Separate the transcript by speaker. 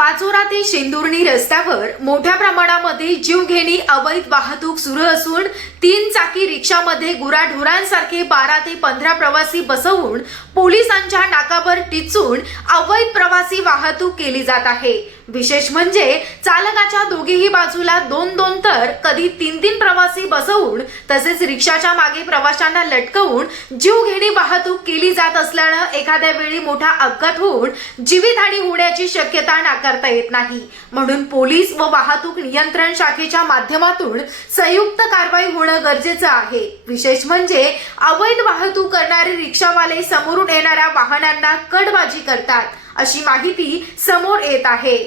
Speaker 1: पाचोरा ते शेंदुर्णी रस्त्यावर मोठ्या प्रमाणामध्ये जीवघेणी अवैध वाहतूक सुरू असून तीन चाकी रिक्षामध्ये गुराढोरांसारखे बारा ते पंधरा प्रवासी बसवून पोलिसांच्या नाकावर टिचून अवैध प्रवासी वाहतूक केली जात आहे. विशेष म्हणजे चालकाच्या दोघीही बाजूला दोन दोन तर कधी तीन तीन प्रवासी बसवून तसेच रिक्षाच्या मागे प्रवाशांना लटकवून जीवघेणी वाहतूक केली जात असल्यानं एखाद्या वेळी मोठा अपघात होऊन जीवितहानी होण्याची शक्यता नाकारता येत नाही. म्हणून पोलीस व वाहतूक नियंत्रण शाखेच्या माध्यमातून संयुक्त कारवाई होणं गरजेचं आहे. विशेष म्हणजे अवैध वाहतूक करणारे रिक्षावाले समोरून येणाऱ्या वाहनांना कडबाजी करतात अशी माहिती समोर येत आहे.